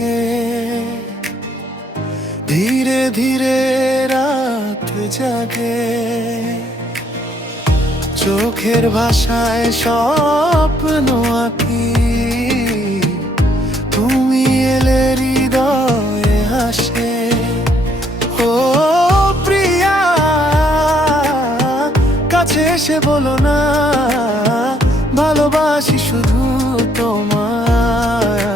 থাকে, ধীরে ধীরে রাত জাগে। চোখের ভাষায় স্বপ্ন আঁকি, তুমি এলে হৃদয়ে হাসে। ও প্রিয়া, কাছে এসে বলো না ভালোবাসি শুধু তোমায়,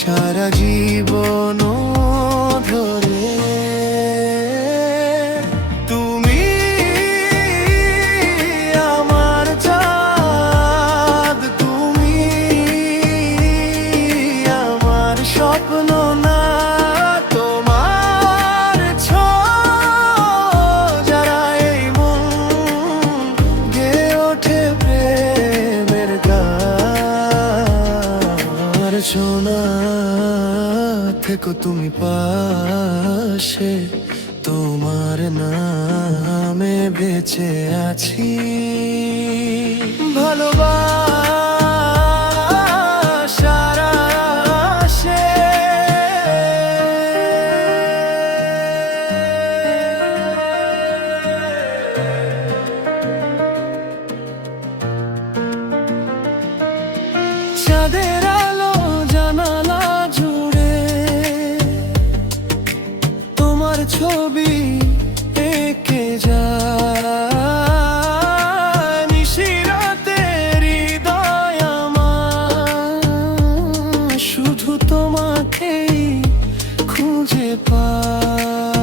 সারা জীবন ধরে। তুমি আমার চাঁদ, তুমি আমার স্বপ্ন না, তোমার ছোঁয়া যারা এই মন গেয়ে ওঠে প্রেমের গান। শোনা থেকো তুমি পাশে, তোমার নামে বেঁচে আছি। ভালোবাসার আশে। চাঁদের আলো জানালা জুড়ে, তোমার ছবি এঁকে যায়। নিশিরাতে হৃদয় আমার শুধু তোমাকেই খুঁজে পায়।